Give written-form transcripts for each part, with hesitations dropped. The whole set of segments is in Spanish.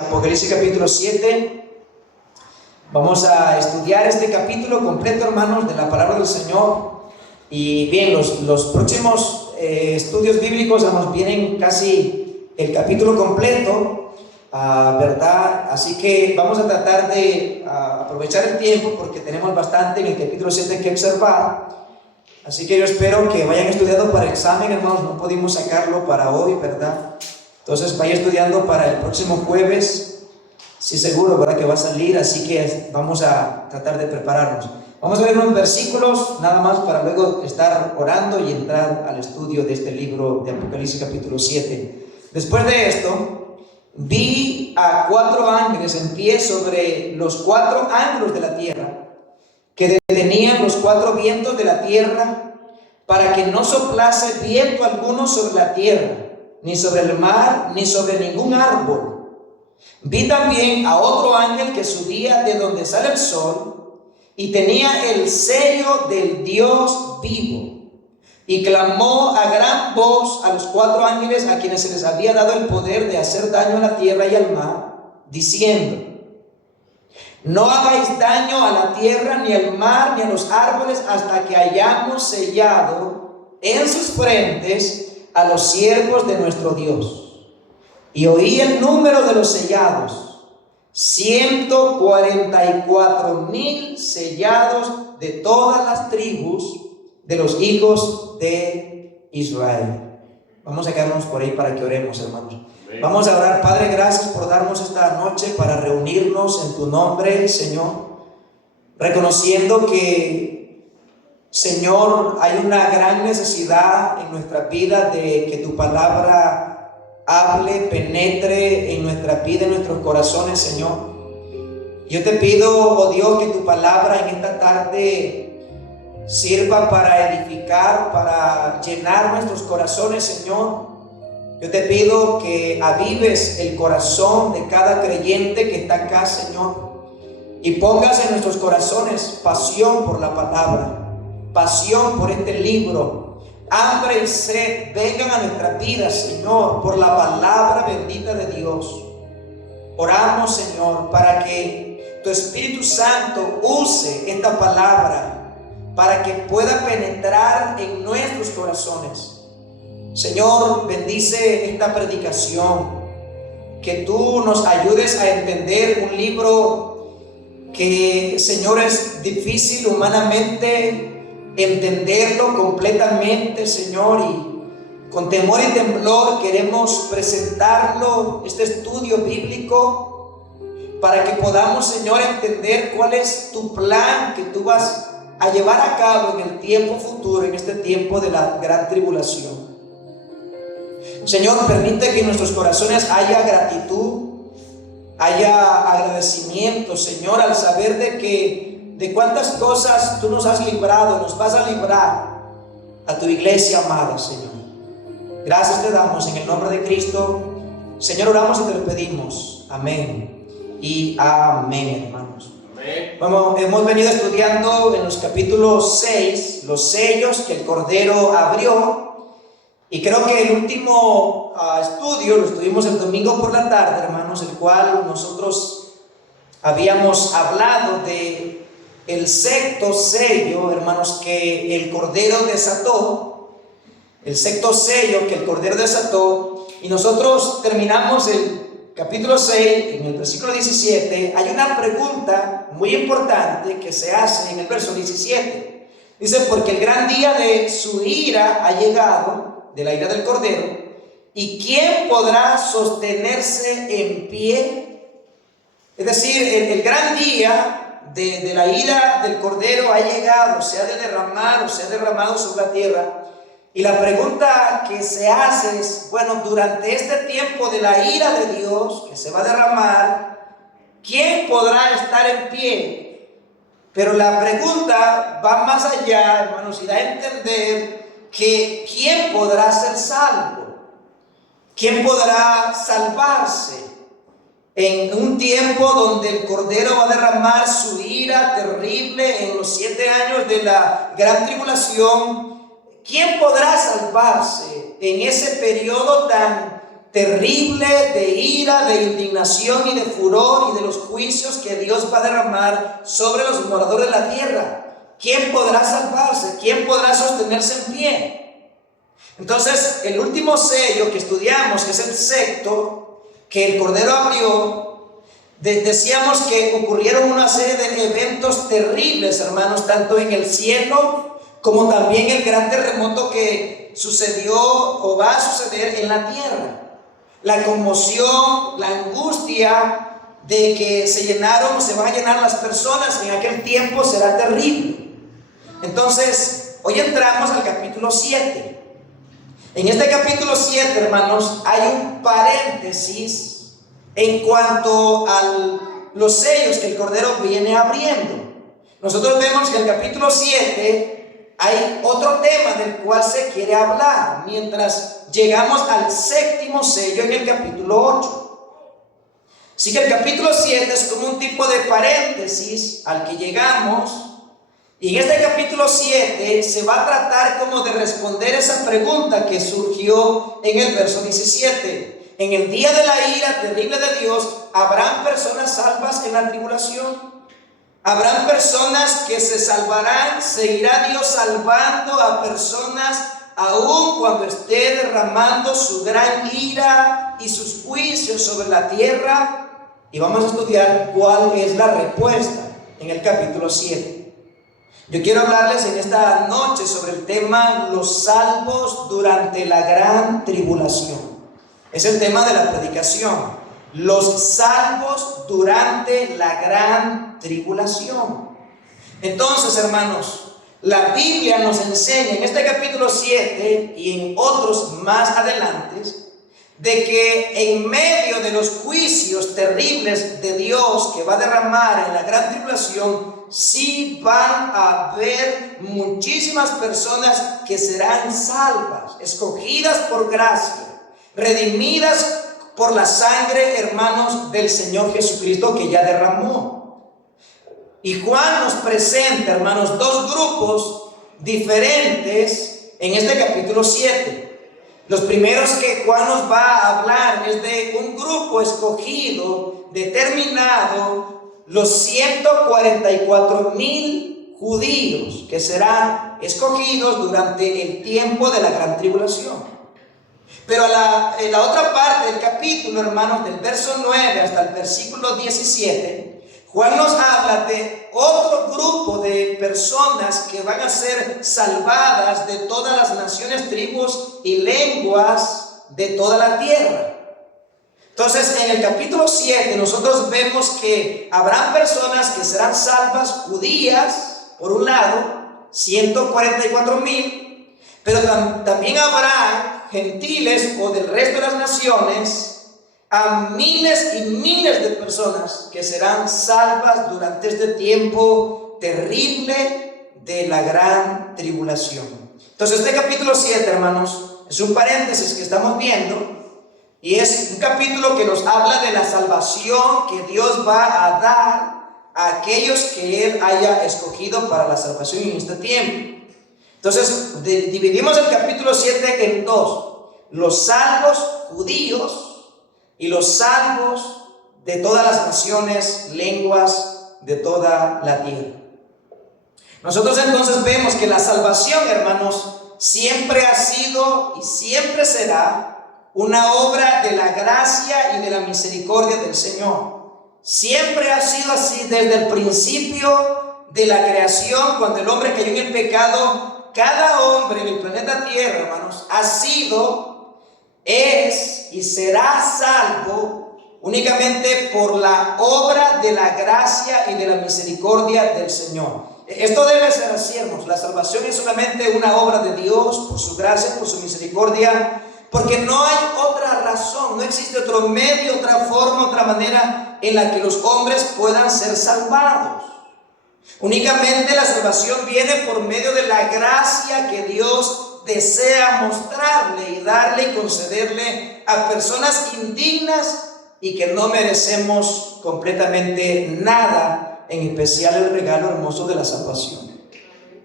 Apocalipsis capítulo 7. Vamos a estudiar este capítulo completo, hermanos, de la palabra del Señor. Y bien, los próximos estudios bíblicos nos vienen casi el capítulo completo, ¿verdad? Así que vamos a tratar de aprovechar el tiempo porque tenemos bastante en el capítulo 7 que observar. Así que yo espero que vayan estudiando para el examen, hermanos. No pudimos sacarlo para hoy, ¿verdad? Entonces vaya estudiando para el próximo jueves. Sí, seguro, ¿verdad? Que va a salir, así que vamos a tratar de prepararnos. Vamos a ver unos versículos nada más para luego estar orando y entrar al estudio de este libro de Apocalipsis capítulo 7. Después de esto, vi a 4 ángeles en pie sobre los 4 ángulos de la tierra, que detenían los 4 vientos de la tierra, para que no soplase viento alguno sobre la tierra, ni sobre el mar, ni sobre ningún árbol. Vi también a otro ángel que subía de donde sale el sol, y tenía el sello del Dios vivo, y clamó a gran voz a los 4 ángeles a quienes se les había dado el poder de hacer daño a la tierra y al mar, diciendo: no hagáis daño a la tierra, ni al mar, ni a los árboles, hasta que hayamos sellado en sus frentes a los siervos de nuestro Dios. Y oí el número de los sellados: 144,000 sellados de todas las tribus de los hijos de Israel. Vamos a quedarnos por ahí para que oremos, hermanos. Vamos a orar. Padre, gracias por darnos esta noche para reunirnos en tu nombre, Señor, reconociendo que, Señor, hay una gran necesidad en nuestra vida de que tu palabra hable, penetre en nuestra vida, en nuestros corazones, Señor. Yo te pido, oh Dios, que tu palabra en esta tarde sirva para edificar, para llenar nuestros corazones, Señor. Yo te pido que avives el corazón de cada creyente que está acá, Señor, y pongas en nuestros corazones pasión por la palabra, pasión por este libro. Hambre y sed vengan a nuestra vida, Señor, por la palabra bendita de Dios. Oramos, Señor, para que tu Espíritu Santo use esta palabra para que pueda penetrar en nuestros corazones. Señor, bendice esta predicación, que tú nos ayudes a entender un libro que, Señor, es difícil humanamente entenderlo completamente, Señor, y con temor y temblor queremos presentarlo, este estudio bíblico, para que podamos, Señor, entender cuál es tu plan que tú vas a llevar a cabo en el tiempo futuro, en este tiempo de la gran tribulación. Señor, permite que en nuestros corazones haya gratitud, haya agradecimiento, Señor, al saber de cuántas cosas tú nos has librado, nos vas a librar a tu iglesia amada, Señor. Gracias te damos en el nombre de Cristo. Señor, oramos y te lo pedimos. Amén y amén, hermanos. Amén. Bueno, hemos venido estudiando en los capítulos 6 los sellos que el Cordero abrió. Y creo que el último estudio lo estuvimos el domingo por la tarde, hermanos, el cual nosotros habíamos hablado de el sexto sello, hermanos, que el Cordero desató, el sexto sello que el Cordero desató, y nosotros terminamos el capítulo 6, en el versículo 17, hay una pregunta muy importante que se hace en el verso 17. Dice: porque el gran día de su ira ha llegado, de la ira del Cordero, ¿y quién podrá sostenerse en pie? Es decir, el gran día de la ira del Cordero ha llegado, se ha de derramar o se ha derramado sobre la tierra. Y la pregunta que se hace es: bueno, durante este tiempo de la ira de Dios que se va a derramar, ¿quién podrá estar en pie? Pero la pregunta va más allá, hermanos, y da a entender que ¿quién podrá ser salvo? ¿Quién podrá salvarse en un tiempo donde el Cordero va a derramar su ira terrible en los 7 años de la gran tribulación? ¿Quién podrá salvarse en ese periodo tan terrible de ira, de indignación y de furor y de los juicios que Dios va a derramar sobre los moradores de la tierra. ¿Quién podrá salvarse? ¿Quién podrá sostenerse en pie? Entonces, el último sello que estudiamos, que es el sexto, que el Cordero abrió, decíamos que ocurrieron una serie de eventos terribles, hermanos, tanto en el cielo como también el gran terremoto que sucedió o va a suceder en la tierra. La conmoción, la angustia de que se llenaron o se van a llenar las personas en aquel tiempo será terrible. Entonces, hoy entramos al capítulo 7. En este capítulo 7, hermanos, hay un paréntesis en cuanto a los sellos que el Cordero viene abriendo. Nosotros vemos que en el capítulo 7 hay otro tema del cual se quiere hablar, mientras llegamos al séptimo sello en el capítulo 8. Así que el capítulo 7 es como un tipo de paréntesis al que llegamos. Y en este capítulo 7 se va a tratar como de responder esa pregunta que surgió en el verso 17. En el día de la ira terrible de Dios, ¿habrán personas salvas en la tribulación? ¿Habrán personas que se salvarán? ¿Seguirá Dios salvando a personas aún cuando esté derramando su gran ira y sus juicios sobre la tierra? Y vamos a estudiar cuál es la respuesta en el capítulo 7. Yo quiero hablarles en esta noche sobre el tema los salvos durante la gran tribulación. Es el tema de la predicación. Los salvos durante la gran tribulación. Entonces, hermanos, la Biblia nos enseña en este capítulo 7 y en otros más adelante de que en medio de los juicios terribles de Dios que va a derramar en la gran tribulación, sí van a haber muchísimas personas que serán salvas, escogidas por gracia, redimidas por la sangre, hermanos, del Señor Jesucristo que ya derramó. Y Juan nos presenta, hermanos, dos grupos diferentes en este capítulo 7. Los primeros que Juan nos va a hablar es de un grupo escogido, determinado, los 144,000 judíos que serán escogidos durante el tiempo de la gran tribulación. Pero en la otra parte del capítulo, hermanos, del verso 9 hasta el versículo 17, Juan nos habla de otro grupo de personas que van a ser salvadas de todas las naciones, tribus y lenguas de toda la tierra. Entonces, en el capítulo 7 nosotros vemos que habrán personas que serán salvas, judías, por un lado, 144,000, pero también habrá gentiles o del resto de las naciones, a miles y miles de personas que serán salvas durante este tiempo terrible de la gran tribulación. Entonces, este capítulo 7, hermanos, es un paréntesis que estamos viendo. Y es un capítulo que nos habla de la salvación que Dios va a dar a aquellos que Él haya escogido para la salvación en este tiempo. Entonces, dividimos el capítulo 7 en dos: los salvos judíos y los salvos de todas las naciones, lenguas de toda la tierra. Nosotros entonces vemos que la salvación, hermanos, siempre ha sido y siempre será una obra de la gracia y de la misericordia del Señor. Siempre ha sido así desde el principio de la creación, cuando el hombre cayó en el pecado. Cada hombre en el planeta Tierra, hermanos, ha sido, es y será salvo únicamente por la obra de la gracia y de la misericordia del Señor. Esto debe ser así, hermanos. La salvación es solamente una obra de Dios, por su gracia, por su misericordia, porque no hay otra razón, no existe otro medio, otra forma, otra manera en la que los hombres puedan ser salvados. Únicamente la salvación viene por medio de la gracia que Dios desea mostrarle y darle y concederle a personas indignas y que no merecemos completamente nada, en especial el regalo hermoso de la salvación.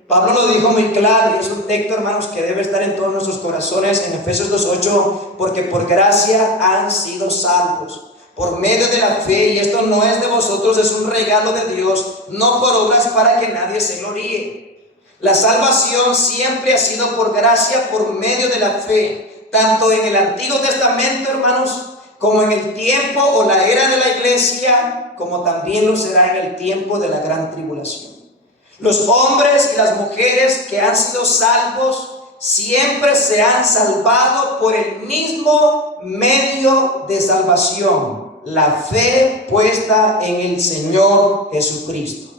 Pablo lo dijo muy claro, y es un texto, hermanos, que debe estar en todos nuestros corazones en Efesios 2:8, porque por gracia han sido salvos, por medio de la fe, y esto no es de vosotros, es un regalo de Dios, no por obras para que nadie se gloríe. La salvación siempre ha sido por gracia, por medio de la fe, tanto en el Antiguo Testamento, hermanos, como en el tiempo o la era de la iglesia, como también lo será en el tiempo de la gran tribulación. Los hombres y las mujeres que han sido salvos siempre se han salvado por el mismo medio de salvación, la fe puesta en el Señor Jesucristo.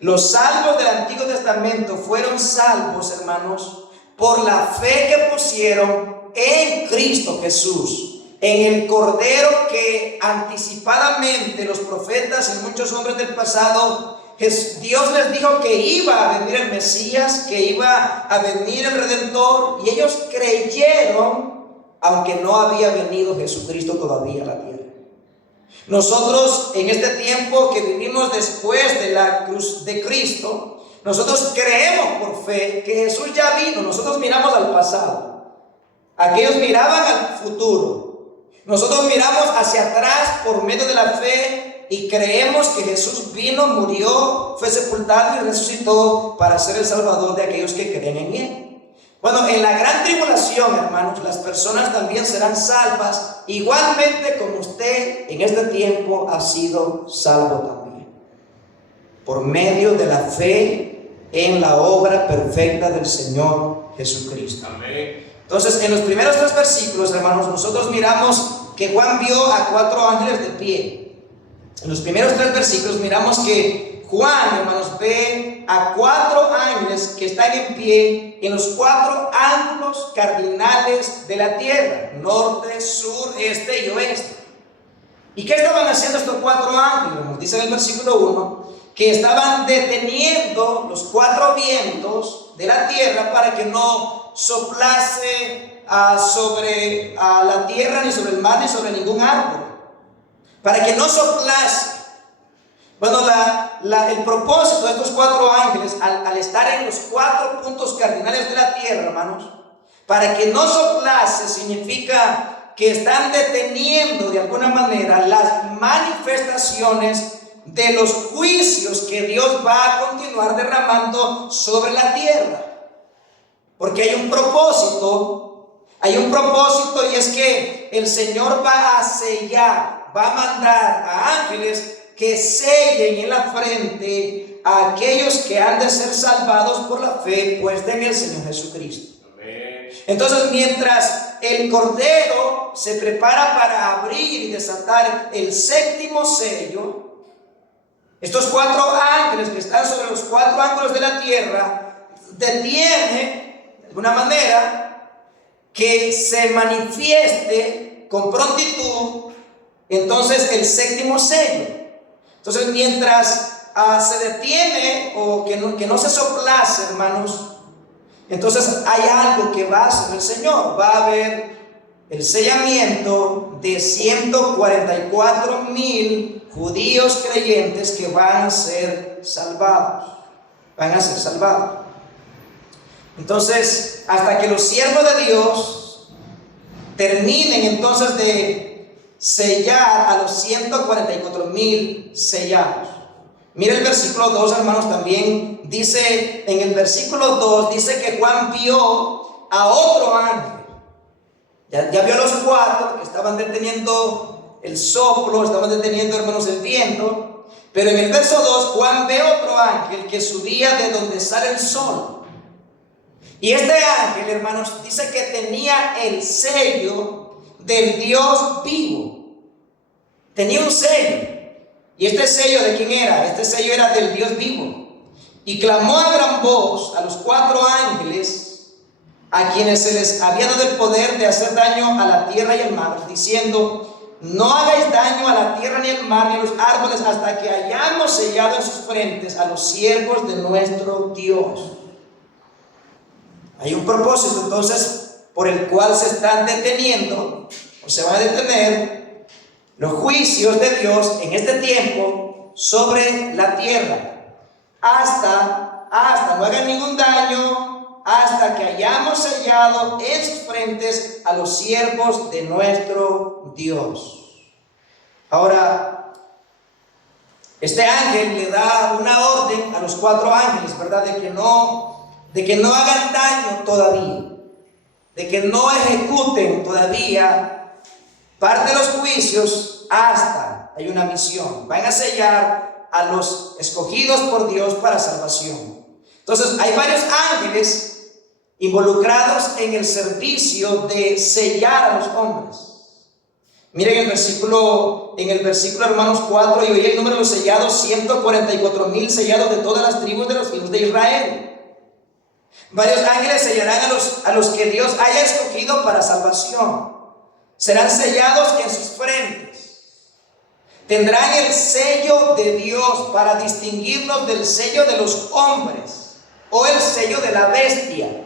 Los salvos del Antiguo Testamento fueron salvos, hermanos, por la fe que pusieron en Cristo Jesús, en el Cordero que anticipadamente los profetas y muchos hombres del pasado, Dios les dijo que iba a venir el Mesías, que iba a venir el Redentor, y ellos creyeron, aunque no había venido Jesucristo todavía a la tierra. Nosotros en este tiempo que vivimos después de la cruz de Cristo, nosotros creemos por fe que Jesús ya vino. Nosotros miramos al pasado, aquellos miraban al futuro, nosotros miramos hacia atrás por medio de la fe y creemos que Jesús vino, murió, fue sepultado y resucitó para ser el Salvador de aquellos que creen en Él. Bueno, en la gran tribulación, hermanos, las personas también serán salvas, igualmente como usted en este tiempo ha sido salvo también, por medio de la fe en la obra perfecta del Señor Jesucristo. Amén. Entonces, en los primeros 3 versículos, hermanos, nosotros miramos que Juan vio a 4 ángeles de pie. En los primeros 3 versículos miramos que Juan, hermanos, ve a 4 ángeles que están en pie en los 4 ángulos cardinales de la tierra: norte, sur, este y oeste. ¿Y qué estaban haciendo estos 4 ángeles? Nos dice en el versículo 1 que estaban deteniendo los 4 vientos de la tierra para que no soplase sobre la tierra, ni sobre el mar, ni sobre ningún árbol, para que no soplase. Bueno, el propósito de estos 4 ángeles, al estar en los 4 puntos cardinales de la tierra, hermanos, para que no soplase, significa que están deteniendo de alguna manera las manifestaciones de los juicios que Dios va a continuar derramando sobre la tierra. Porque hay un propósito, y es que el Señor va a sellar, va a mandar a ángeles que sellen en la frente a aquellos que han de ser salvados por la fe puesta en el Señor Jesucristo. Amén. Entonces, mientras el Cordero se prepara para abrir y desatar el 7º sello, estos 4 ángeles que están sobre los 4 ángulos de la tierra detienen de alguna manera que se manifieste con prontitud entonces el 7º sello. Entonces, mientras se detiene o que no se soplase, hermanos, entonces hay algo que va a hacer el Señor. Va a haber el sellamiento de 144,000 judíos creyentes que van a ser salvados. Entonces, hasta que los siervos de Dios terminen entonces de sellar a los 144,000 sellados. Mira el versículo 2, hermanos, también dice, en el versículo 2 dice que Juan vio a otro ángel. Ya vio a los 4 que estaban deteniendo el soplo, estaban deteniendo, hermanos, el viento. Pero en el verso 2 Juan ve otro ángel que subía de donde sale el sol. Y este ángel, hermanos, dice que tenía el sello del Dios vivo. Tenía un sello. ¿Y este sello de quién era? Este sello era del Dios vivo. Y clamó a gran voz a los 4 ángeles, a quienes se les había dado el poder de hacer daño a la tierra y al mar, diciendo: no hagáis daño a la tierra, ni al mar, ni a los árboles, hasta que hayamos sellado en sus frentes a los siervos de nuestro Dios. Hay un propósito entonces por el cual se están deteniendo, o se van a detener, los juicios de Dios en este tiempo sobre la tierra, hasta no hagan ningún daño, hasta que hayamos sellado en sus frentes a los siervos de nuestro Dios. Ahora, este ángel le da una orden a los 4 ángeles, ¿verdad? De que no hagan daño todavía, de que no ejecuten todavía parte de los juicios hasta hay una misión. Van a sellar a los escogidos por Dios para salvación. Entonces, hay varios ángeles involucrados en el servicio de sellar a los hombres. Miren el versículo, hermanos 4, y hoy el número de los sellados, 144,000 sellados de todas las tribus de los hijos de Israel. Varios ángeles sellarán a los que Dios haya escogido para salvación. Serán sellados en sus frentes. Tendrán el sello de Dios para distinguirlos del sello de los hombres o el sello de la bestia.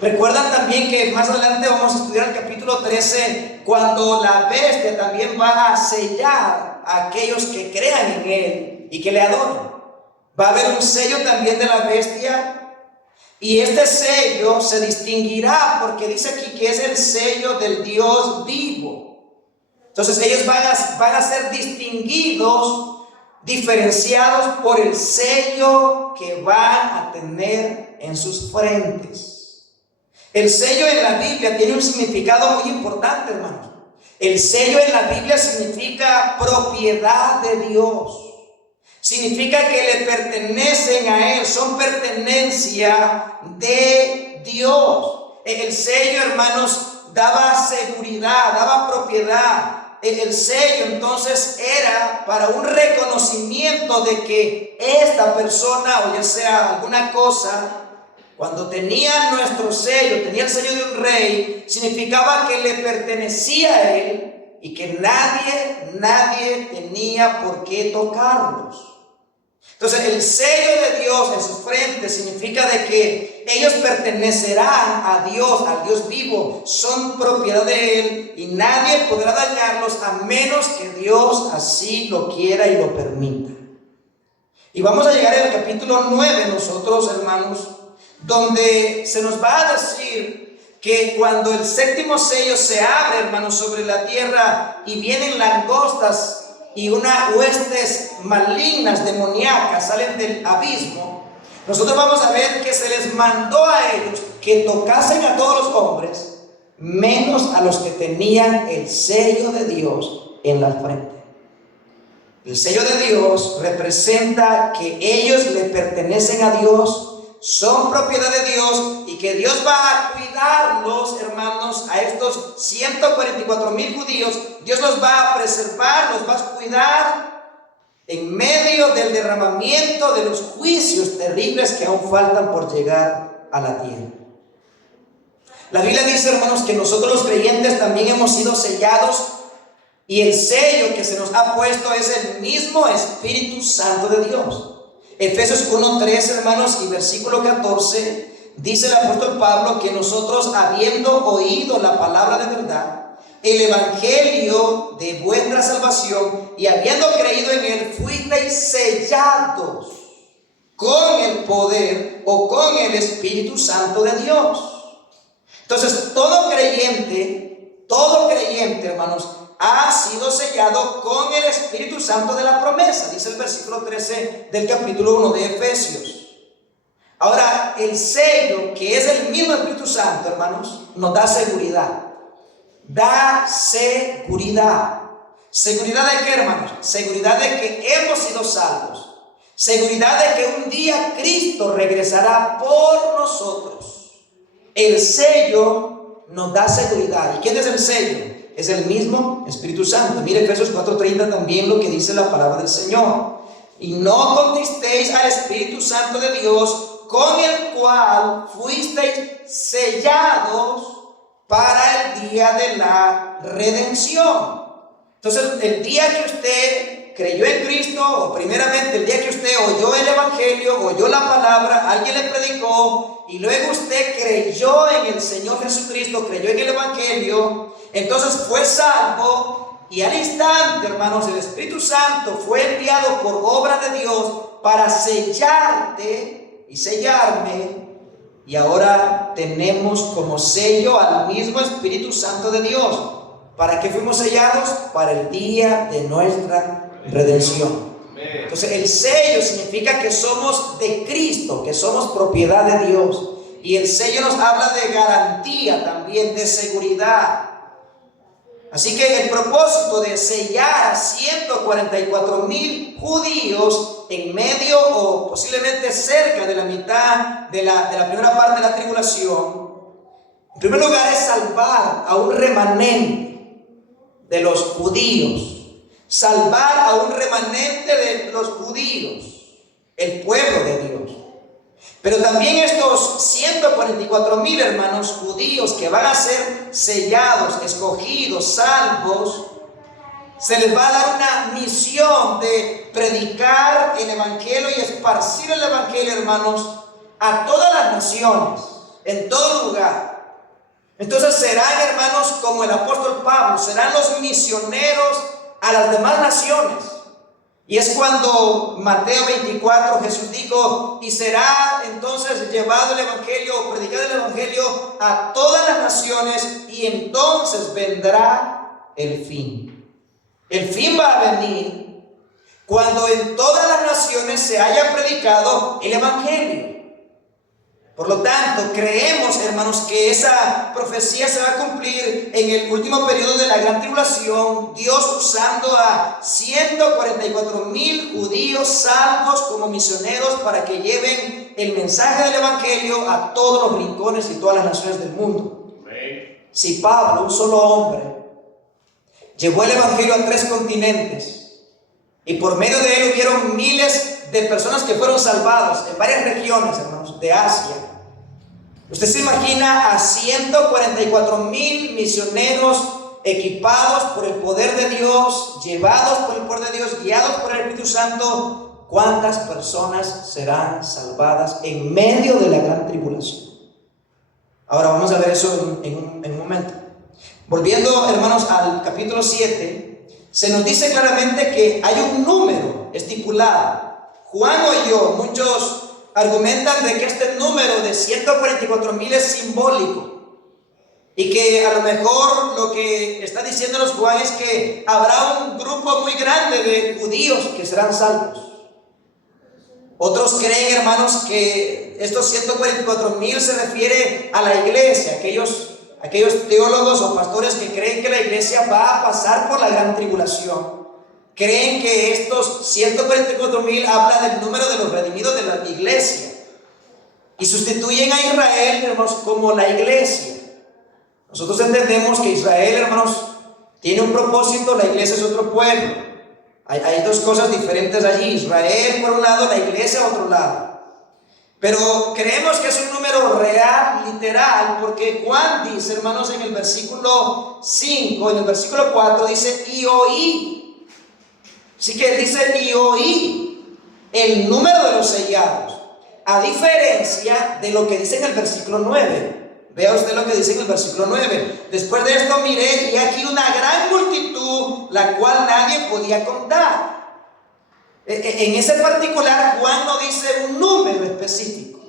Recuerdan también que más adelante vamos a estudiar el capítulo 13, cuando la bestia también va a sellar a aquellos que crean en él y que le adoren. Va a haber un sello también de la bestia, y este sello se distinguirá porque dice aquí que es el sello del Dios vivo. Entonces ellos van a ser distinguidos, diferenciados por el sello que van a tener en sus frentes. El sello en la Biblia tiene un significado muy importante, hermanos. El sello en la Biblia significa propiedad de Dios. Significa que le pertenecen a Él, son pertenencia de Dios. El sello, hermanos, daba seguridad, daba propiedad. El sello entonces era para un reconocimiento de que esta persona, o ya sea alguna cosa, cuando tenía nuestro sello, tenía el sello de un rey, significaba que le pertenecía a él y que nadie tenía por qué tocarlos. Entonces el sello de Dios en sus frentes significa de que ellos pertenecerán a Dios, al Dios vivo, son propiedad de Él y nadie podrá dañarlos a menos que Dios así lo quiera y lo permita. Y vamos a llegar al capítulo 9 nosotros, hermanos, donde se nos va a decir que cuando el 7º sello se abre, hermanos, sobre la tierra y vienen langostas y unas huestes malignas, demoníacas, salen del abismo, nosotros vamos a ver que se les mandó a ellos que tocasen a todos los hombres, menos a los que tenían el sello de Dios en la frente. El sello de Dios representa que ellos le pertenecen a Dios, son propiedad de Dios y que Dios va a cuidarlos, hermanos, a estos 144,000 judíos. Dios los va a preservar, los va a cuidar en medio del derramamiento de los juicios terribles que aún faltan por llegar a la tierra. La Biblia dice, hermanos, que nosotros los creyentes también hemos sido sellados y el sello que se nos ha puesto es el mismo Espíritu Santo de Dios. Efesios 1:3, hermanos, y versículo 14, dice el apóstol Pablo que nosotros, habiendo oído la palabra de verdad, el evangelio de vuestra salvación, y habiendo creído en él, fuisteis sellados con el poder o con el Espíritu Santo de Dios. Entonces, todo creyente, hermanos, ha sido sellado con el Espíritu Santo de la promesa, dice el versículo 13 del capítulo 1 de Efesios. Ahora, el sello, que es el mismo Espíritu Santo, hermanos, nos da seguridad. Da seguridad. ¿Seguridad de qué, hermanos? Seguridad de que hemos sido salvos. Seguridad de que un día Cristo regresará por nosotros. El sello nos da seguridad. ¿Y quién es el sello? Es el mismo Espíritu Santo. Mire Efesios 4:30 también lo que dice la palabra del Señor. Y no contristéis al Espíritu Santo de Dios, con el cual fuisteis sellados para el día de la redención. Entonces, el día que usted creyó en Cristo, o primeramente el día que usted oyó el evangelio, oyó la palabra, alguien le predicó, y luego usted creyó en el Señor Jesucristo, creyó en el evangelio, entonces fue salvo, y al instante, hermanos, el Espíritu Santo fue enviado por obra de Dios para sellarte y sellarme, y ahora tenemos como sello al mismo Espíritu Santo de Dios. ¿Para qué fuimos sellados? Para el día de nuestra redención. Entonces el sello significa que somos de Cristo, que somos propiedad de Dios. Y el sello nos habla de garantía también, de seguridad. Así que el propósito de sellar a 144,000 judíos en medio o posiblemente cerca de la mitad de la primera parte de la tribulación, en primer lugar es salvar a un remanente de los judíos. Salvar a un remanente de los judíos, el pueblo de Dios. Pero también estos 144,000 hermanos judíos que van a ser sellados, escogidos, salvos, se les va a dar una misión de predicar el evangelio y esparcir el evangelio, hermanos, a todas las naciones, en todo lugar. Entonces serán, hermanos, como el apóstol Pablo, serán los misioneros a las demás naciones. Y es cuando Mateo 24 Jesús dijo: y será entonces llevado el evangelio, predicado el evangelio a todas las naciones, y entonces vendrá el fin. El fin va a venir cuando en todas las naciones se haya predicado el evangelio. Por lo tanto, creemos, hermanos, que esa profecía se va a cumplir en el último periodo de la gran tribulación, Dios usando a 144,000 judíos salvos como misioneros para que lleven el mensaje del evangelio a todos los rincones y todas las naciones del mundo. Si Pablo, un solo hombre, llevó el evangelio a 3 continentes y por medio de él hubieron miles de personas que fueron salvadas en varias regiones, hermanos, de Asia. Usted se imagina a 144,000 misioneros equipados por el poder de Dios, llevados por el poder de Dios, guiados por el Espíritu Santo. ¿Cuántas personas serán salvadas en medio de la gran tribulación? Ahora vamos a ver eso en un momento. Volviendo, hermanos, al capítulo 7, se nos dice claramente que hay un número estipulado. Juan o yo, muchos argumentan de que este número de 144,000 es simbólico y que a lo mejor lo que está diciéndonos Juan es que habrá un grupo muy grande de judíos que serán salvos. Otros creen, hermanos, que estos 144,000 se refiere a la iglesia, aquellos teólogos o pastores que creen que la iglesia va a pasar por la gran tribulación. Creen que estos 144,000 habla del número de los redimidos de la iglesia y sustituyen a Israel, hermanos, como la iglesia. Nosotros entendemos que Israel, hermanos, tiene un propósito, la iglesia es otro pueblo. Hay dos cosas diferentes allí: Israel por un lado, la iglesia por otro lado. Pero creemos que es un número real, literal, porque Juan dice, hermanos, en el versículo 5, en el versículo 4 dice: y oí. Así que dice: y oí el número de los sellados, a diferencia de lo que dice en el versículo 9. Vea usted lo que dice en el versículo 9. Después de esto miré y aquí una gran multitud, la cual nadie podía contar. En ese particular Juan no dice un número específico.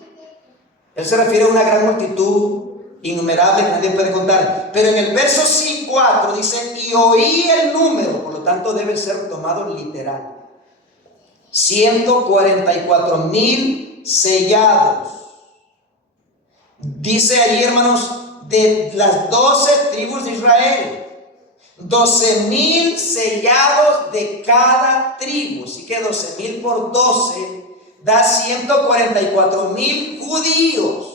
Él se refiere a una gran multitud innumerable que nadie puede contar. Pero en el verso 4 dice: y oí el número, por lo tanto debe ser tomado literal. 144,000 sellados. Dice allí, hermanos, de las 12 tribus de Israel, 12,000 sellados de cada tribu. Así que 12,000 por 12 da 144,000 judíos.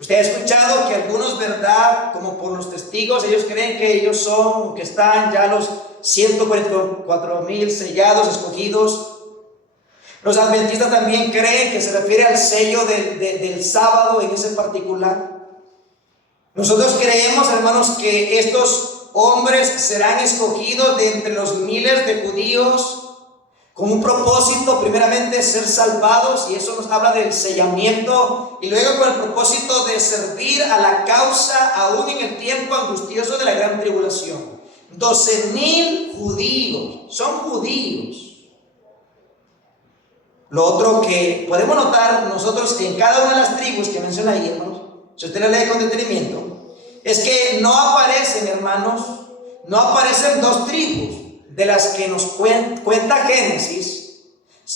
Usted ha escuchado que algunos, ¿verdad?, como por los testigos, ellos creen que ellos son, que están ya los 144,000 sellados, escogidos. Los adventistas también creen que se refiere al sello del sábado en ese particular. Nosotros creemos, hermanos, que estos hombres serán escogidos de entre los miles de judíos con un propósito, primeramente ser salvados, y eso nos habla del sellamiento, y luego con el propósito de servir a la causa aún en el tiempo angustioso de la gran tribulación. 12,000 judíos, son judíos. Lo otro que podemos notar nosotros en cada una de las tribus que menciona ahí, hermanos, si usted la lee con detenimiento, es que no aparecen, hermanos, no aparecen dos tribus de las que nos cuenta Génesis.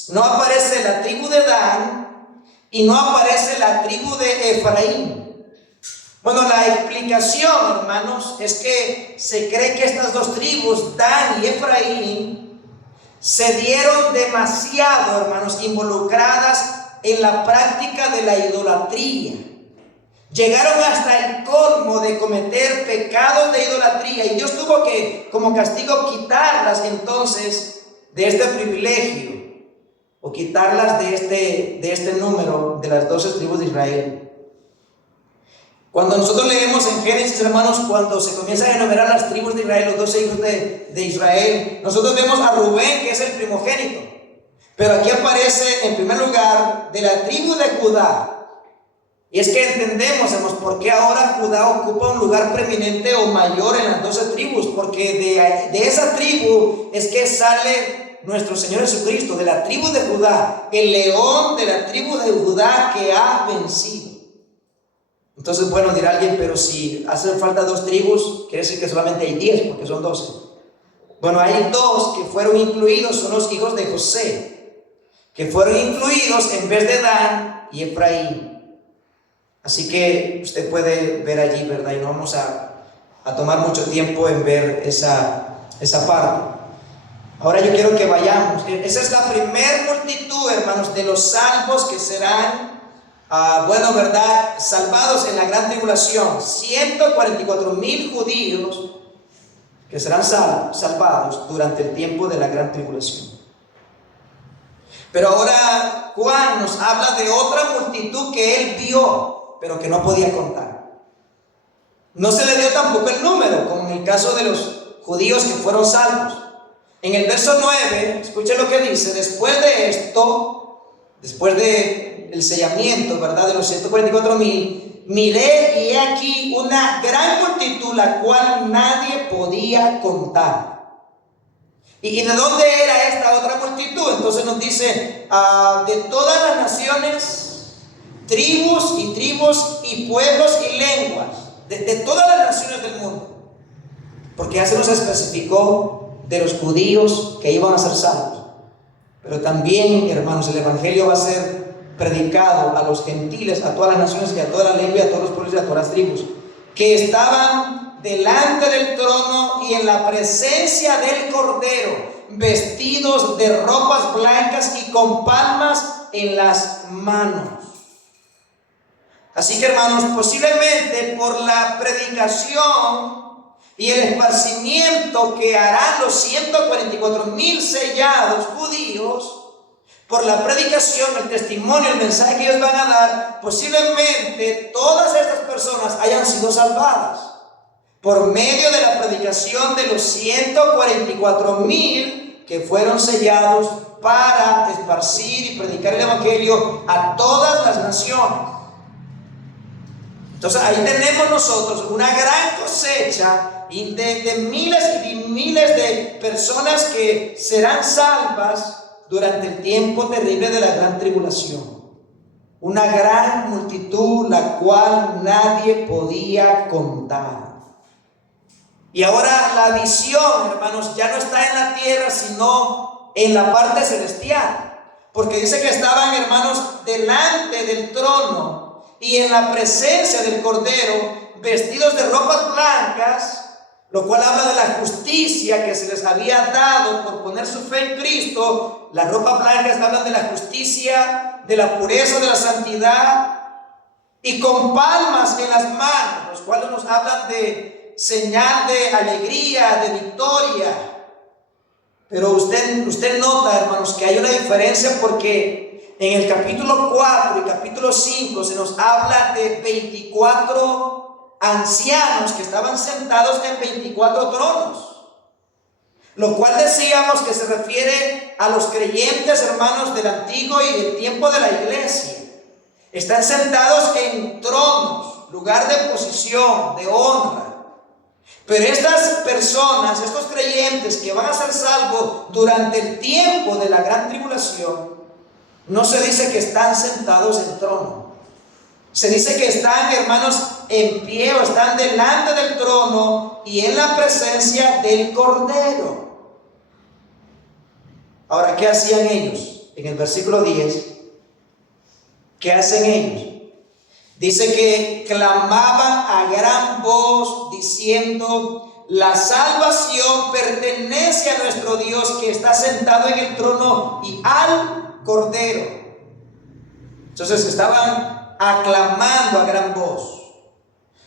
No aparece la tribu de Dan y no aparece la tribu de Efraín. Bueno, la explicación, hermanos, es que se cree que estas dos tribus, Dan y Efraín, se dieron demasiado, hermanos, involucradas en la práctica de la idolatría. Llegaron hasta el colmo de cometer pecados de idolatría, y Dios tuvo que, como castigo, quitarlas entonces de este privilegio, o quitarlas de este número de las 12 tribus de Israel. Cuando nosotros leemos en Génesis, hermanos, cuando se comienza a enumerar las tribus de Israel, los 12 hijos de Israel, nosotros vemos a Rubén, que es el primogénito. Pero aquí aparece en primer lugar de la tribu de Judá. Y es que entendemos, hermanos, por qué ahora Judá ocupa un lugar preeminente o mayor en las 12 tribus. Porque de esa tribu es que sale nuestro Señor Jesucristo, de la tribu de Judá, el león de la tribu de Judá que ha vencido. Entonces, bueno, dirá alguien, pero si hacen falta dos tribus, quiere decir que solamente hay 10, porque son 12. Bueno, hay dos que fueron incluidos, son los hijos de José, que fueron incluidos en vez de Dan y Efraín. Así que usted puede ver allí, ¿verdad? Y no vamos a tomar mucho tiempo en ver esa parte. Ahora yo quiero que vayamos. Esa es la primer multitud, hermanos, de los salvos que serán ¿verdad? Salvados en la gran tribulación. 144,000 judíos que serán salvados durante el tiempo de la gran tribulación. Pero ahora Juan nos habla de otra multitud que él vio, pero que no podía contar. No se le dio tampoco el número, como en el caso de los judíos que fueron salvos. En el verso 9, escuchen lo que dice: después de esto, después de el sellamiento, ¿verdad?, de los 144,000, miré y he aquí una gran multitud, la cual nadie podía contar. ¿Y de dónde era esta otra multitud? Entonces nos dice, de todas las naciones, tribus y pueblos y lenguas, de todas las naciones del mundo, porque ya se nos especificó de los judíos que iban a ser salvos. Pero también, hermanos, el evangelio va a ser predicado a los gentiles, a todas las naciones y a toda la lengua, a todos los pueblos y a todas las tribus, que estaban delante del trono y en la presencia del Cordero, vestidos de ropas blancas y con palmas en las manos. Así que, hermanos, posiblemente por la predicación y el esparcimiento que harán los 144,000 sellados judíos, por la predicación, el testimonio, el mensaje que ellos van a dar, posiblemente todas estas personas hayan sido salvadas por medio de la predicación de los 144,000 que fueron sellados para esparcir y predicar el evangelio a todas las naciones. Entonces ahí tenemos nosotros una gran cosecha de miles y miles de personas que serán salvas durante el tiempo terrible de la gran tribulación. Una gran multitud la cual nadie podía contar. Y ahora la visión, hermanos, ya no está en la tierra, sino en la parte celestial. Porque dice que estaban, hermanos, delante del trono y en la presencia del Cordero, vestidos de ropas blancas, lo cual habla de la justicia que se les había dado por poner su fe en Cristo. Las ropas blancas hablan de la justicia, de la pureza, de la santidad, y con palmas en las manos, los cuales nos hablan de señal de alegría, de victoria. Pero usted nota, hermanos, que hay una diferencia, porque en el capítulo 4 y capítulo 5 se nos habla de 24 ancianos que estaban sentados en 24 tronos, lo cual decíamos que se refiere a los creyentes, hermanos, del antiguo y del tiempo de la iglesia. Están sentados en tronos, lugar de posición, de honra. Pero estas personas, estos creyentes que van a ser salvos durante el tiempo de la gran tribulación, no se dice que están sentados en trono. Se dice que están, hermanos, en pie o están delante del trono y en la presencia del Cordero. Ahora, ¿qué hacían ellos? En el versículo 10, ¿qué hacen ellos? Dice que clamaban a gran voz diciendo: la salvación pertenece a nuestro Dios que está sentado en el trono y al Cordero. Entonces estaban aclamando a gran voz.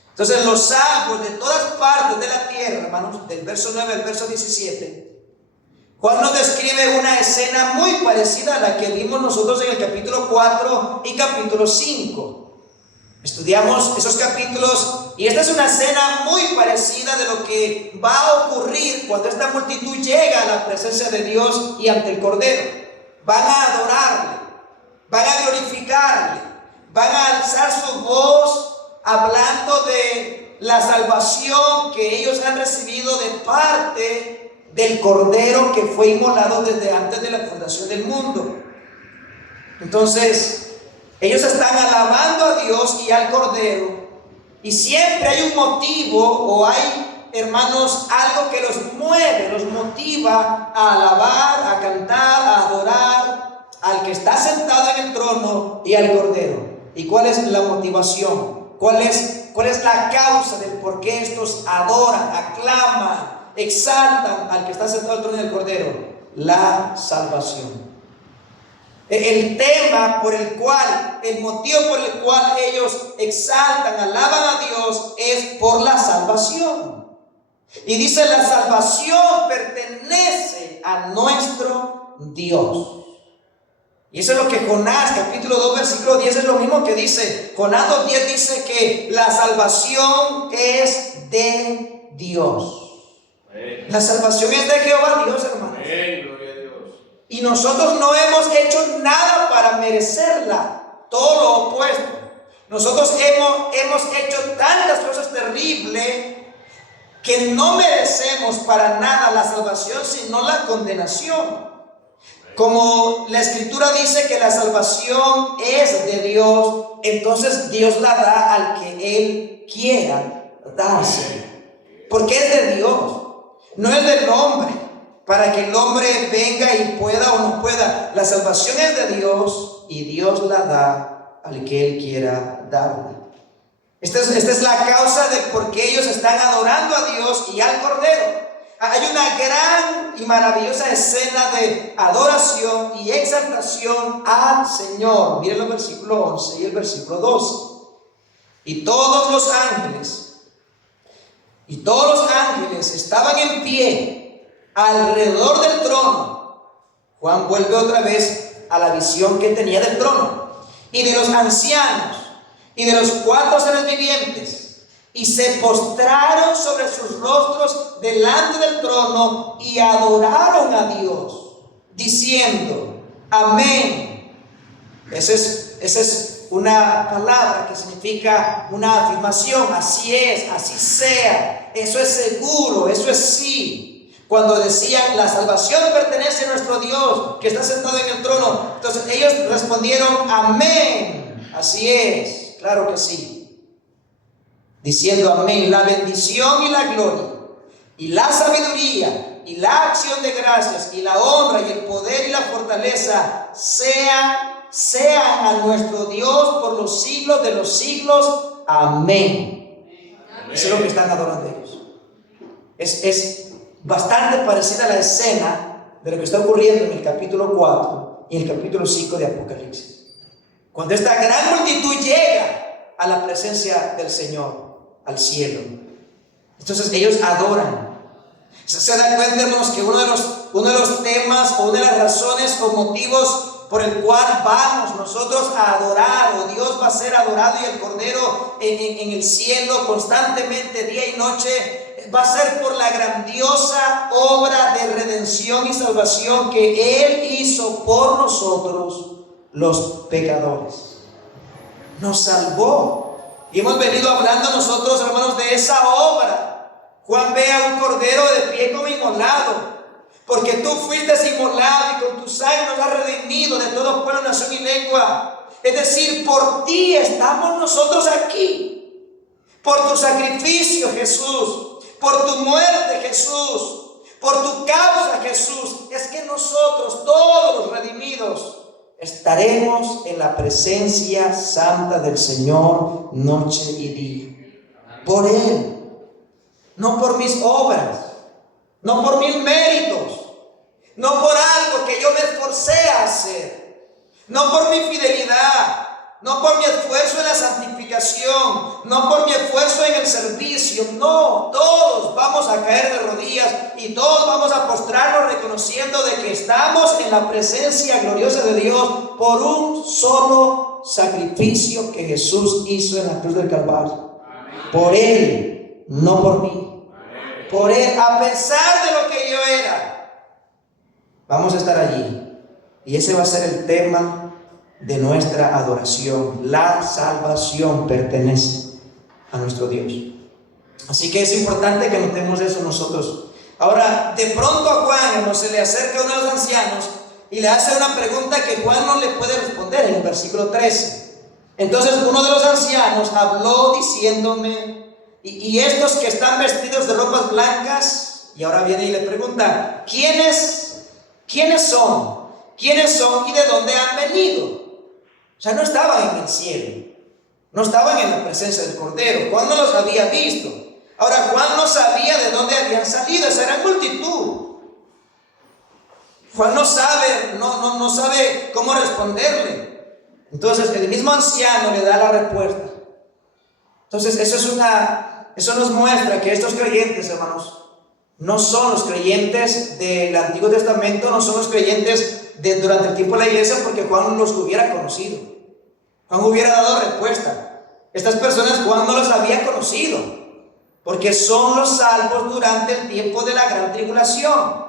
Entonces los salvos de todas partes de la tierra, hermanos, del verso 9 al verso 17, Juan nos describe una escena muy parecida a la que vimos nosotros en el capítulo 4 y capítulo 5. Estudiamos esos capítulos y esta es una escena muy parecida de lo que va a ocurrir cuando esta multitud llega a la presencia de Dios y ante el Cordero. Van a adorarle, van a glorificarle, van a alzar su voz hablando de la salvación que ellos han recibido de parte del Cordero que fue inmolado desde antes de la fundación del mundo. Entonces, ellos están alabando a Dios y al Cordero, y siempre hay un motivo o hay, hermanos, algo que los mueve, los motiva a alabar, a cantar, a adorar al que está sentado en el trono y al Cordero. ¿Y cuál es la motivación? ¿Cuál es la causa del por qué estos adoran, aclaman, exaltan al que está sentado en el trono y al Cordero? La salvación. El tema por el cual, el motivo por el cual ellos exaltan, alaban a Dios es por la salvación. Y dice: la salvación pertenece a nuestro Dios. Y eso es lo que Jonás capítulo 2 versículo 10 es lo mismo que dice. Jonás 2:10 dice que la salvación es de Dios. La salvación es de Jehová Dios, hermanos. Y nosotros no hemos hecho nada para merecerla, todo lo opuesto. Nosotros hemos hecho tantas cosas terribles que no merecemos para nada la salvación, sino la condenación. Como la Escritura dice que la salvación es de Dios, entonces Dios la da al que Él quiera darse, porque es de Dios, no es del hombre, para que el hombre venga y pueda o no pueda. La salvación es de Dios y Dios la da al que Él quiera darla. Esta es la causa de por qué ellos están adorando a Dios y al Cordero. Hay una gran y maravillosa escena de adoración y exaltación al Señor. Miren el versículo 11 y el versículo 12. Y todos los ángeles estaban en pie alrededor del trono. Juan vuelve otra vez a la visión que tenía del trono y de los ancianos y de los 4 seres vivientes, y se postraron sobre sus rostros delante del trono y adoraron a Dios, diciendo: amén. Esa es una palabra que significa una afirmación. Así es, así sea, eso es seguro, eso es sí. Cuando decían: la salvación pertenece a nuestro Dios que está sentado en el trono, entonces ellos respondieron: amén, así es, claro que sí. Diciendo: amén, la bendición y la gloria y la sabiduría y la acción de gracias y la honra y el poder y la fortaleza sean a nuestro Dios por los siglos de los siglos, amén. Eso es lo que están adorando ellos. Es bastante parecida a la escena de lo que está ocurriendo en el capítulo 4 y el capítulo 5 de Apocalipsis, cuando esta gran multitud llega a la presencia del Señor, al cielo. Entonces ellos adoran. Se dan cuenta, hermanos, que uno de los temas o una de las razones o motivos por el cual vamos nosotros a adorar, o Dios va a ser adorado y el Cordero en el cielo constantemente, día y noche, va a ser por la grandiosa obra de redención y salvación que Él hizo por nosotros, los pecadores. Nos salvó. Y hemos venido hablando nosotros, hermanos, de esa obra. Juan ve a un Cordero de pie como inmolado, porque tú fuiste inmolado y con tu sangre nos has redimido redimido de todo pueblo, nación y lengua. Es decir, por ti estamos nosotros aquí. Por tu sacrificio, Jesús. Por tu muerte, Jesús. Por tu causa, Jesús. Es que nosotros, todos los redimidos, estaremos en la presencia santa del Señor noche y día. Por Él. No por mis obras. No por mis méritos. No por algo que yo me esforcé a hacer. No por mi fidelidad. No por mi esfuerzo en la santificación. No por mi esfuerzo en el servicio. No, todos vamos a caer de rodillas y todos vamos a postrarnos reconociendo de que estamos en la presencia gloriosa de Dios por un solo sacrificio que Jesús hizo en la cruz del Calvario. Por Él, no por mí. Por Él, a pesar de lo que yo era. Vamos a estar allí. Y ese va a ser el tema de nuestra adoración. La salvación pertenece a nuestro Dios. Así que es importante que notemos eso nosotros. Ahora, de pronto a Juan se le acerca uno de los ancianos y le hace una pregunta que Juan no le puede responder en el versículo 13. Entonces uno de los ancianos habló diciéndome, y estos que están vestidos de ropas blancas, y ahora viene y le pregunta, ¿quiénes son? ¿Quiénes son y de dónde han venido? O sea, no estaban en el cielo, no estaban en la presencia del Cordero. Juan no los había visto. Ahora, Juan no sabía de dónde habían salido, esa gran multitud. Juan no sabe cómo responderle. Entonces, el mismo anciano le da la respuesta. Entonces, eso nos muestra que estos creyentes, hermanos, no son los creyentes del Antiguo Testamento, no son los creyentes durante el tiempo de la iglesia, porque Juan los hubiera conocido. Juan hubiera dado respuesta. Estas personas Juan no los había conocido, porque son los salvos durante el tiempo de la gran tribulación.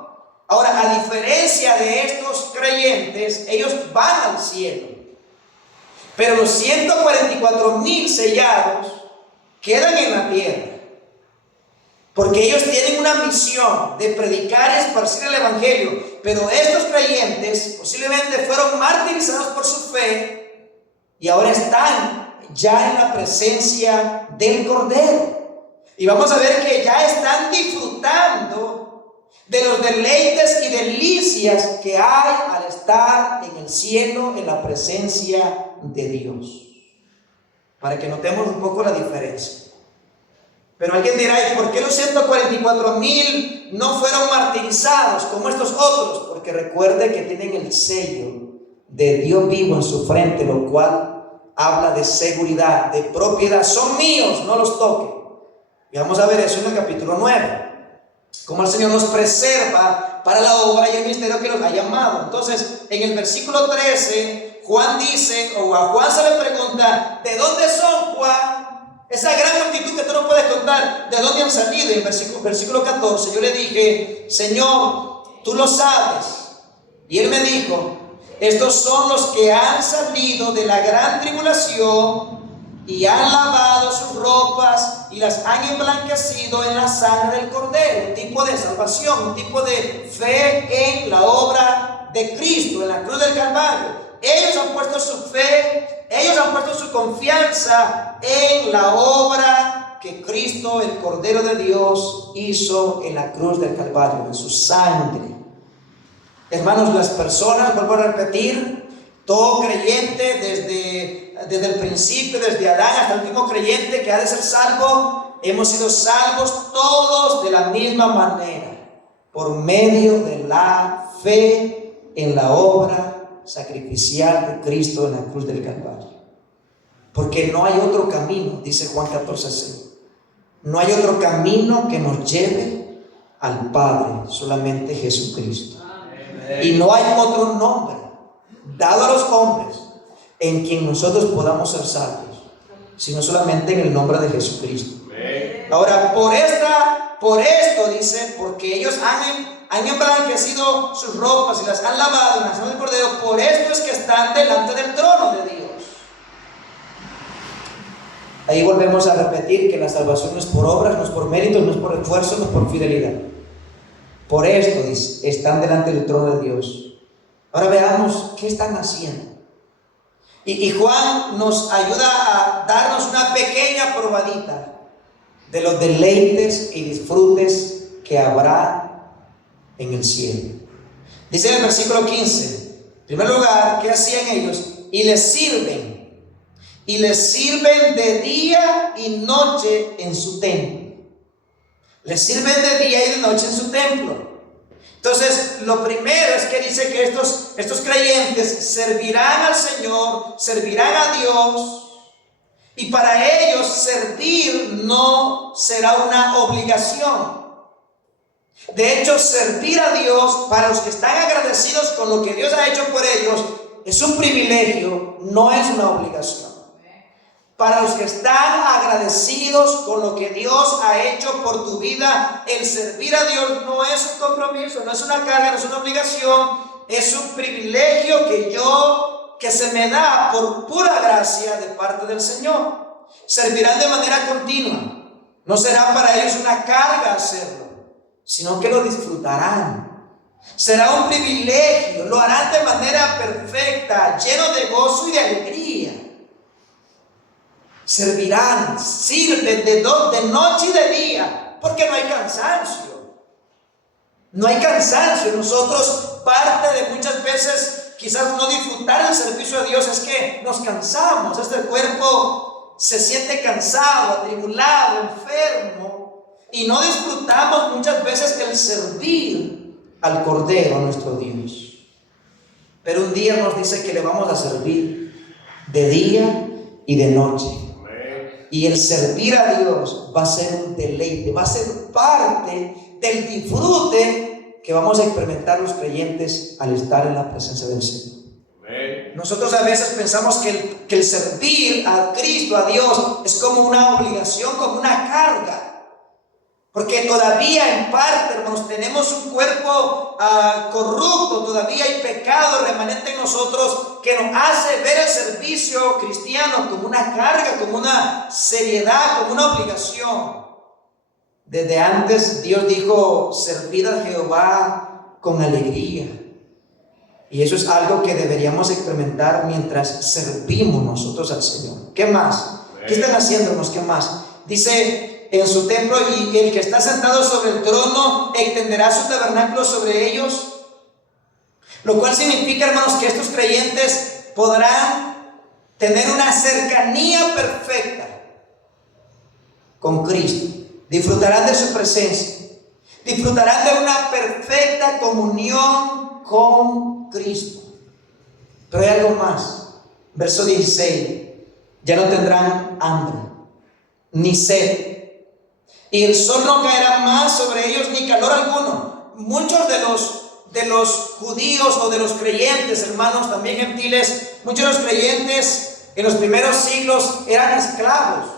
Ahora, a diferencia de estos creyentes, ellos van al cielo. Pero los 144,000 sellados quedan en la tierra. Porque ellos tienen una misión de predicar y esparcir el evangelio. Pero estos creyentes posiblemente fueron martirizados por su fe y ahora están ya en la presencia del Cordero. Y vamos a ver que ya están disfrutando de los deleites y delicias que hay al estar en el cielo, en la presencia de Dios. Para que notemos un poco la diferencia. Pero alguien dirá, ¿y por qué los 144,000 no fueron martirizados como estos otros? Porque recuerde que tienen el sello de Dios vivo en su frente, lo cual habla de seguridad, de propiedad. Son míos, no los toque. Y vamos a ver eso en el capítulo 9. Cómo el Señor nos preserva para la obra y el ministerio que nos ha llamado. Entonces, en el versículo 13, Juan dice, o a Juan se le pregunta, ¿de dónde son, Juan? Esa gran multitud que tú no puedes contar, ¿de dónde han salido? En versículo 14, yo le dije, Señor, tú lo sabes. Y Él me dijo, estos son los que han salido de la gran tribulación y han lavado sus ropas y las han emblanquecido en la sangre del Cordero. Un tipo de salvación, un tipo de fe en la obra de Cristo, en la cruz del Calvario. Ellos han puesto su fe, ellos han puesto su confianza en la obra que Cristo, el Cordero de Dios, hizo en la cruz del Calvario, en su sangre. Hermanos, las personas, vuelvo a repetir, todo creyente desde el principio, desde Adán hasta el último creyente que ha de ser salvo, hemos sido salvos todos de la misma manera, por medio de la fe en la obra sacrificial de Cristo en la cruz del Calvario. Porque no hay otro camino, dice Juan 14:6. No hay otro camino que nos lleve al Padre, solamente Jesucristo. Y no hay otro nombre dado a los hombres en quien nosotros podamos ser salvos, sino solamente en el nombre de Jesucristo. Ahora, por esto dice, porque ellos han emblanquecido sus ropas y las han lavado en la sangre del Cordero, por esto es que están delante del trono de Dios. Ahí volvemos a repetir que la salvación no es por obras, no es por méritos, no es por esfuerzo, no es por fidelidad. Por esto, dice, están delante del trono de Dios. Ahora veamos qué están haciendo. Y Juan nos ayuda a darnos una pequeña probadita de los deleites y disfrutes que habrá en el cielo. Dice en el versículo 15, en primer lugar, ¿qué hacían ellos? Y les sirven de día y noche en su templo. Les sirven de día y de noche en su templo. Entonces, lo primero es que dice que estos creyentes servirán al Señor, servirán a Dios, y para ellos servir no será una obligación. De hecho, servir a Dios, para los que están agradecidos con lo que Dios ha hecho por ellos, es un privilegio, no es una obligación. Para los que están agradecidos con lo que Dios ha hecho por tu vida, el servir a Dios no es un compromiso, no es una carga, no es una obligación, es un privilegio que se me da por pura gracia de parte del Señor. Servirán de manera continua, no será para ellos una carga hacerlo, sino que lo disfrutarán. Será un privilegio, lo harán de manera perfecta, lleno de gozo y de alegría. Servirán, sirven de noche y de día, porque no hay cansancio. No hay cansancio. Nosotros, parte de muchas veces, quizás no disfrutar el servicio a Dios, es que nos cansamos. Este cuerpo se siente cansado, atribulado, enfermo, y no disfrutamos muchas veces el servir al Cordero, a nuestro Dios. Pero un día nos dice que le vamos a servir de día y de noche. Y el servir a Dios va a ser un deleite, va a ser parte del disfrute que vamos a experimentar los creyentes al estar en la presencia del Señor. Nosotros a veces pensamos que el servir a Cristo, a Dios, es como una obligación, como una carga. Porque todavía en parte, hermanos, tenemos un cuerpo corrupto, todavía hay pecado remanente en nosotros que nos hace ver el servicio cristiano como una carga, como una seriedad, como una obligación. Desde antes Dios dijo: servid a Jehová con alegría. Y eso es algo que deberíamos experimentar mientras servimos nosotros al Señor. ¿Qué más? ¿Qué están haciendo, hermanos? ¿Qué más? Dice en su templo: y el que está sentado sobre el trono extenderá su tabernáculo sobre ellos. Lo cual significa, hermanos, que estos creyentes podrán tener una cercanía perfecta con Cristo. Disfrutarán de su presencia. Disfrutarán de una perfecta comunión con Cristo. Pero hay algo más. Verso 16. Ya no tendrán hambre ni sed, y el sol no caerá más sobre ellos, ni calor alguno. Muchos de los judíos o de los creyentes, hermanos, también gentiles, muchos de los creyentes en los primeros siglos eran esclavos.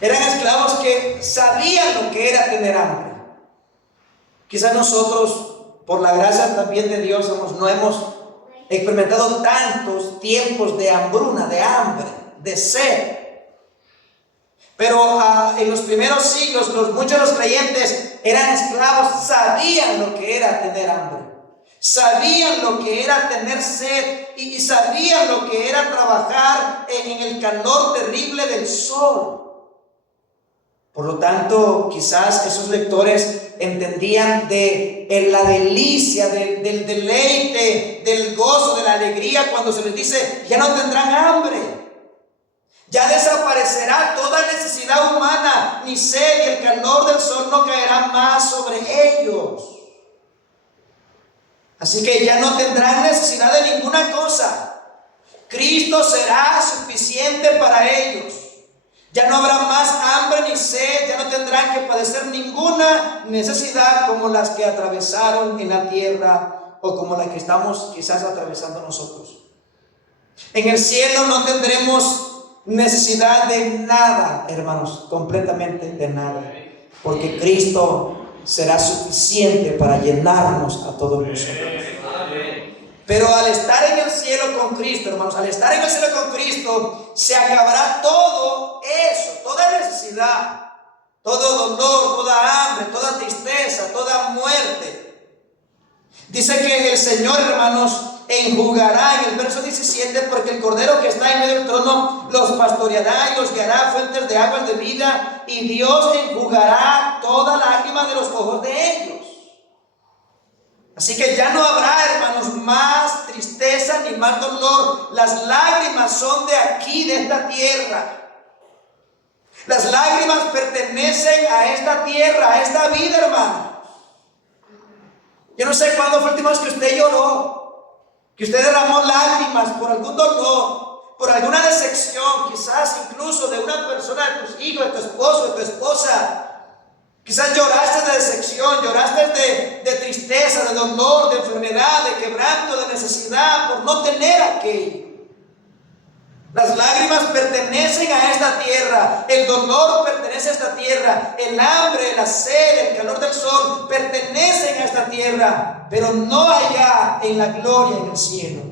Eran esclavos que sabían lo que era tener hambre. Quizás nosotros, por la gracia también de Dios, no hemos experimentado tantos tiempos de hambruna, de hambre, de sed. Pero en los primeros siglos, muchos de los creyentes eran esclavos, sabían lo que era tener hambre, sabían lo que era tener sed, y sabían lo que era trabajar en el calor terrible del sol. Por lo tanto, quizás esos lectores entendían de la delicia, del deleite, del gozo, de la alegría cuando se les dice: ya no tendrán hambre. Ya desaparecerá toda necesidad humana, ni sed, y el calor del sol no caerá más sobre ellos. Así que ya no tendrán necesidad de ninguna cosa. Cristo será suficiente para ellos. Ya no habrá más hambre ni sed, ya no tendrán que padecer ninguna necesidad como las que atravesaron en la tierra, o como la que estamos quizás atravesando nosotros. En el cielo no tendremos necesidad de nada, hermanos, completamente de nada, porque Cristo será suficiente para llenarnos a todos nosotros. Pero al estar en el cielo con Cristo, hermanos, al estar en el cielo con Cristo, se acabará todo eso, toda necesidad, todo dolor, toda hambre, toda tristeza, toda muerte. Dice que el Señor, hermanos, enjugará en el verso 17, porque el Cordero que está en medio del trono los pastoreará y los guiará a fuentes de aguas de vida, y Dios enjugará toda lágrima de los ojos de ellos. Así que ya no habrá, hermanos, más tristeza ni más dolor. Las lágrimas son de aquí, de esta tierra. Las lágrimas pertenecen a esta tierra, a esta vida, hermano. Yo no sé cuándo fue la última vez que usted lloró, que usted derramó lágrimas por algún dolor, por alguna decepción, quizás incluso de una persona, de tus hijos, de tu esposo, de tu esposa. Quizás lloraste de decepción, lloraste de tristeza, de dolor, de enfermedad, de quebranto, de necesidad por no tener aquello. Las lágrimas pertenecen a esta tierra, el dolor pertenece a esta tierra, el hambre, la sed, el calor del sol pertenecen a esta tierra, pero no allá en la gloria, en el cielo.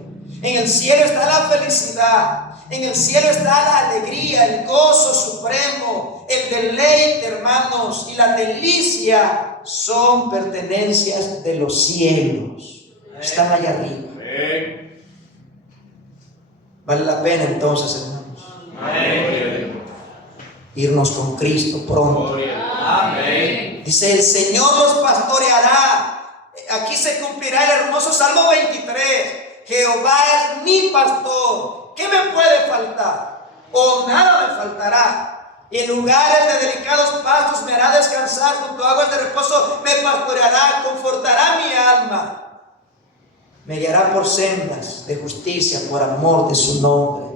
En el cielo está la felicidad, en el cielo está la alegría, el gozo supremo, el deleite, hermanos, y la delicia son pertenencias de los cielos. Están allá arriba. Vale la pena entonces, hermanos, irnos con Cristo pronto. Dice: el Señor los pastoreará. Aquí se cumplirá el hermoso Salmo 23. Jehová es mi pastor, ¿qué me puede faltar? O nada me faltará. Y en lugares de delicados pastos me hará descansar, junto a aguas de reposo me pastoreará, confortará mi alma. Me guiará por sendas de justicia, por amor de su nombre.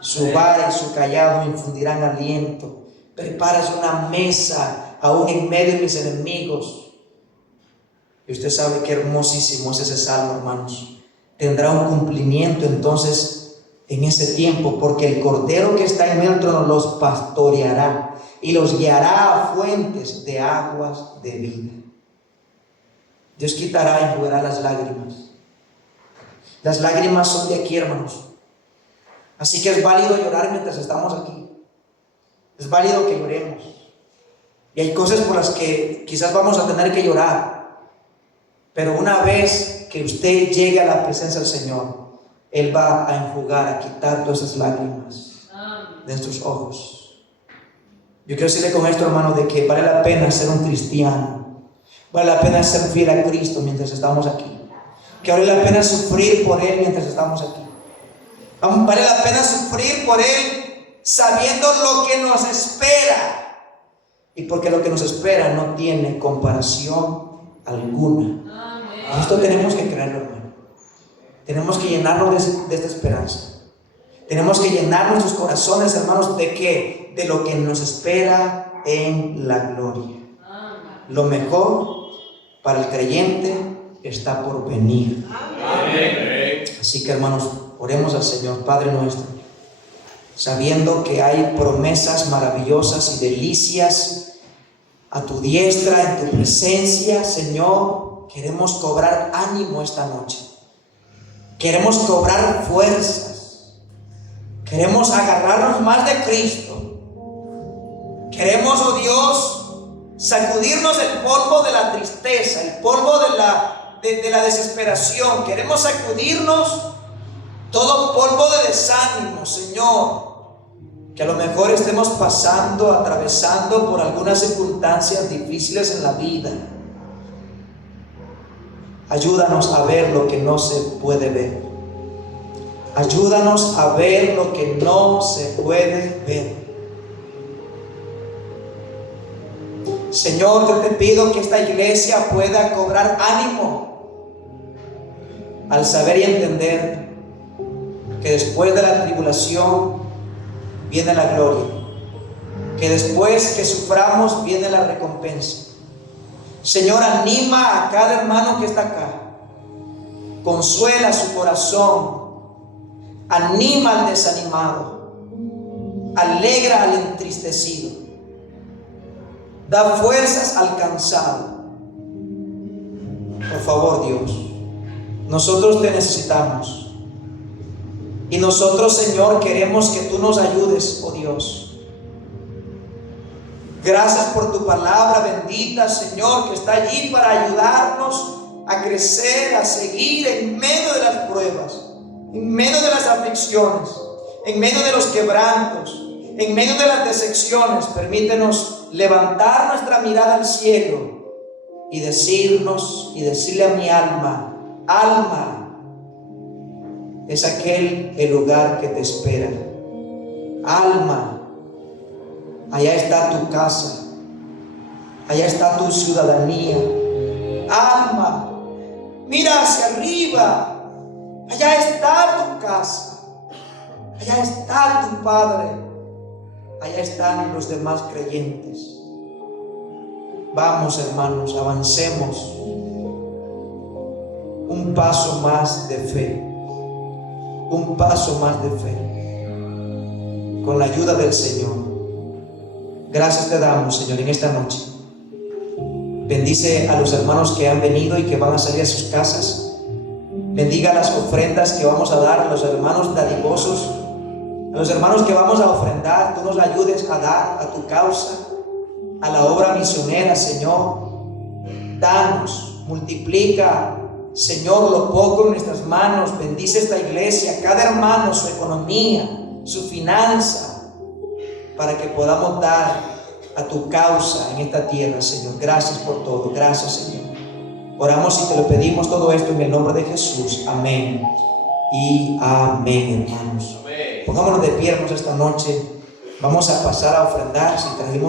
Su vara y su callado me infundirán aliento. Preparas una mesa aún en medio de mis enemigos. Y usted sabe qué hermosísimo es ese salmo, hermanos. Tendrá un cumplimiento entonces en ese tiempo, porque el Cordero que está en medio del trono los pastoreará y los guiará a fuentes de aguas de vida. Dios quitará y enjugará las lágrimas. Las lágrimas son de aquí, hermanos. Así que es válido llorar mientras estamos aquí. Es válido que lloremos. Y hay cosas por las que quizás vamos a tener que llorar. Pero una vez que usted llegue a la presencia del Señor, Él va a enjugar, a quitar todas esas lágrimas de nuestros ojos. Yo quiero decirle con esto, hermano, de que vale la pena ser un cristiano. Vale la pena ser fiel a Cristo mientras estamos aquí. Que vale la pena sufrir por Él mientras estamos aquí. Vale la pena sufrir por Él sabiendo lo que nos espera. Y porque lo que nos espera no tiene comparación alguna. Amén. Esto tenemos que creerlo, hermano. Tenemos que llenarnos de esta esperanza. Tenemos que llenar nuestros corazones, hermanos, ¿de qué? De lo que nos espera en la gloria. Lo mejor para el creyente está por venir. Amén. Así que, hermanos, oremos al Señor. Padre nuestro, sabiendo que hay promesas maravillosas y delicias a tu diestra, en tu presencia, Señor, queremos cobrar ánimo esta noche. Queremos cobrar fuerzas. Queremos agarrarnos más de Cristo. Queremos, oh Dios, sacudirnos el polvo de la tristeza, el polvo de la desesperación. Queremos sacudirnos todo polvo de desánimo, Señor. Que a lo mejor estemos pasando, atravesando por algunas circunstancias difíciles en la vida. Ayúdanos a ver lo que no se puede ver. Ayúdanos a ver lo que no se puede ver. Señor, yo te pido que esta iglesia pueda cobrar ánimo al saber y entender que después de la tribulación viene la gloria, que después que suframos viene la recompensa. Señor, anima a cada hermano que está acá, consuela su corazón, anima al desanimado, alegra al entristecido, da fuerzas al cansado. Por favor, Dios, nosotros te necesitamos. Y nosotros, Señor, queremos que tú nos ayudes, oh Dios. Gracias por tu palabra bendita, Señor, que está allí para ayudarnos a crecer, a seguir en medio de las pruebas, en medio de las aflicciones, en medio de los quebrantos, en medio de las decepciones. Permítenos levantar nuestra mirada al cielo y decirle a mi alma: alma, es aquel el lugar que te espera. Alma, allá está tu casa, allá está tu ciudadanía. Alma, mira hacia arriba, allá está tu casa, allá está tu Padre, allá están los demás creyentes. Vamos, hermanos, avancemos un paso más de fe, un paso más de fe, con la ayuda del Señor. Gracias te damos, Señor, en esta noche. Bendice a los hermanos que han venido y que van a salir a sus casas. Bendiga las ofrendas que vamos a dar a los hermanos dadivosos, a los hermanos que vamos a ofrendar. Tú nos ayudes a dar a tu causa, a la obra misionera, Señor. Danos, multiplica, Señor, lo poco en nuestras manos. Bendice esta iglesia, cada hermano, su economía, su finanza, para que podamos dar a tu causa en esta tierra, Señor. Gracias por todo. Gracias, Señor. Oramos y te lo pedimos todo esto en el nombre de Jesús. Amén y amén, hermanos. Pongámonos de pie, hermanos, esta noche. Vamos a pasar a ofrendar. Si trajimos